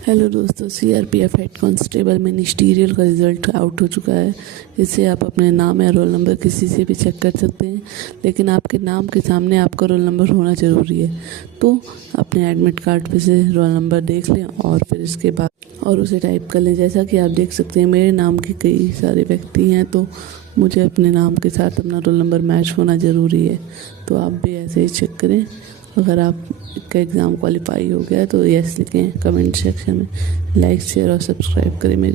Hello दोस्तों, CRPF head constable ministerial का result out हो चुका है। इससे आप अपने नाम या रोल नंबर किसी से भी चेक कर सकते हैं, लेकिन आपके नाम के सामने आपका रोल नंबर होना ज़रूरी है। तो अपने एडमिट कार्ड पे से रोल नंबर देख लें और फिर इसके बाद और उसे टाइप कर लें। जैसा कि आप देख सकते हैं मेरे नाम के कई सारे व्यक्ति हैं, तो मुझे अपने नाम के साथ अपना रोल नंबर मैच होना ज़रूरी है। तो आप भी ऐसे ही चेक करें। अगर आपका एग्ज़ाम क्वालिफाई हो गया तो यस लिखें कमेंट सेक्शन में। लाइक शेयर और सब्सक्राइब करें मेरी